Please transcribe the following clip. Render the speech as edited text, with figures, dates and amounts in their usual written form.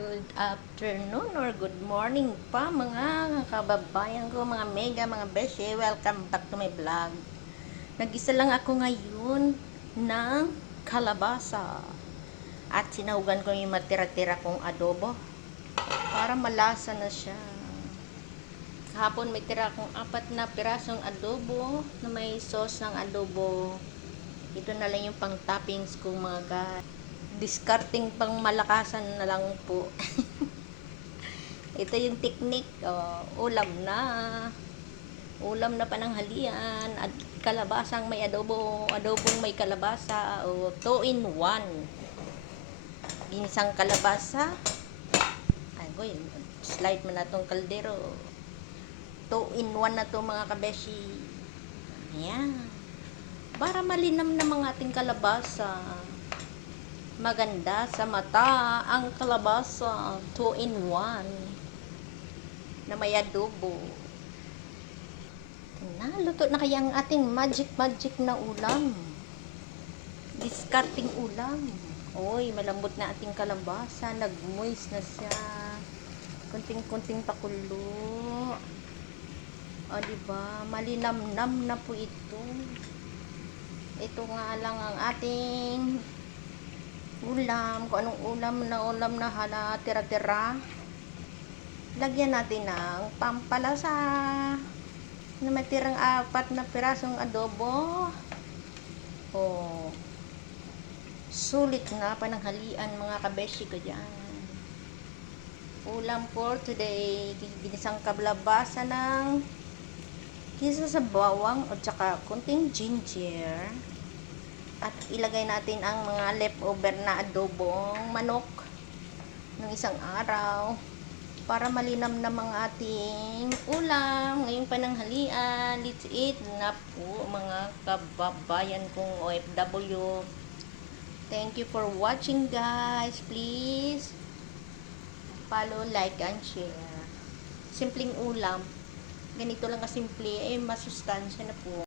Good afternoon or good morning pa mga kababayan ko, mga mega, mga beshi. Welcome back to my vlog. Nag-isa lang ako ngayon ng kalabasa. At sinahugan ko yung matira-tira kong adobo para malasa na siya. Kahapon may tira akong 4 na pirasong adobo na may sauce ng adobo. Ito na lang yung pang toppings kong mga guys. Discarding pang malakasan na lang po. Ito yung technique. Ulam na. Ulam na pananghalian. At kalabasang may adobo. Adobong may kalabasa. 2 in 1. Ginisang kalabasa. Ay, boy. Slide mo na tong kaldero. 2 in 1 na to mga kabeshi. Ayan. Para malinam na mga ating kalabasa. Maganda sa mata ang kalabasa 2 in 1 na may adobo. Luto na kaya ang ating magic na ulam. Discarding ulam. Oy, malambot na ating kalabasa. Nag-moist na siya. Kunting-kunting pakulo. Diba? Malinamnam na po ito. Ito nga lang ang ating ulam, kung anong ulam na hala tira-tira. Lagyan natin ng pampalasa na matirang 4 na pirasong adobo. Sulit na pananghalian mga kabeshi ko dyan. Ulam for today, ginisang kalabasa ng gisa sa bawang o tsaka kunting ginger. At ilagay natin ang mga leftover na adobong manok ng isang araw para malinam na mga ating ulam ngayong pananghalian. Let's eat na po mga kababayan kong OFW. Thank you for watching guys. Please follow, like, and share. Simpleng ulam. Ganito lang kasimple, masustansya na po.